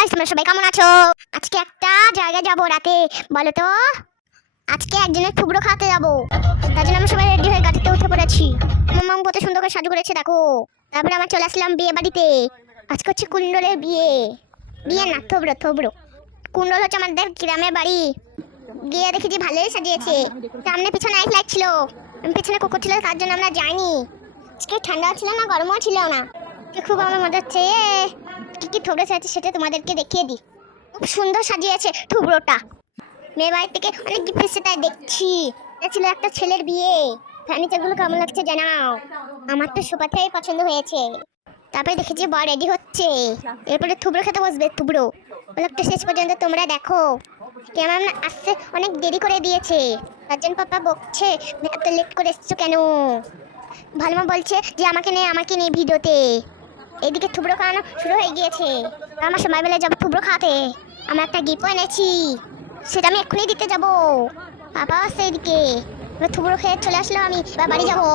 Guys, তোমরা সবাই কেমন আছো? আজকে একটা জায়গায় যাবো রাতে। বলো তো, আজকে একজনের থুবড়ো খাওয়াতে যাবো। তার জন্য আমরা সবাই রেডি হয়ে গাড়িতে উঠে পড়েছি। আমার মাম কত সুন্দর করে সাজু করেছে দেখো। তারপরে আমরা চলে আসলাম বিয়ে বাড়িতে। আজকে হচ্ছে কুণ্ডলের বিয়ে। বিয়ে না, থুবড়ো থুবড়ো। কুণ্ডল হচ্ছে আমাদের গ্রামের বাড়ি। গিয়ে দেখেছি ভালোই সাজিয়েছে। সামনে পিছনে এক লাইট ছিল, পিছনে কুকুর ছিল, তার জন্য আমরা যাইনি। আজকে ঠান্ডাও ছিল না, গরমও ছিল না। খুব আমার মজা হচ্ছে। কি কি থুবড়ো সাজিয়েছে সেটা তোমাদেরকে দেখিয়ে দিই। খুব সুন্দর সাজিয়েছে থুবড়োটা। মেয়ে বাড়ি থেকে অনেক গিফট এসেছে, তাই দেখছি। এটা ছিল একটা ছেলের বিয়ে। ফার্নিচারগুলো কেমন লাগছে জানাও। আমার তো সোফাটাই পছন্দ হয়েছে। তারপরে দেখেছি বর রেডি হচ্ছে। এরপরে থুবড়ো খেতে বসবে। থুবড়ো ব্লগটা শেষ পর্যন্ত তোমরা দেখো। কেমন আসছে, অনেক দেরি করে দিয়েছে। তার জন্য পাপা বকছে, এত লেট করে এসছো কেন। ভালো বলছে যে আমাকে নেই ভিডিওতে। এদিকে থুবড়ো খাওয়ানো শুরু হয়ে গিয়েছে। আমার সময় বেলা যাবো থুবড়ো খাওয়াতে। আমরা একটা গিফট এনেছি, সেটা আমি এক্ষুনি দিতে যাবো। পাপা আসছে এদিকে। থুবড়ো খেয়ে চলে আসলাম, আমি বাড়ি যাবো।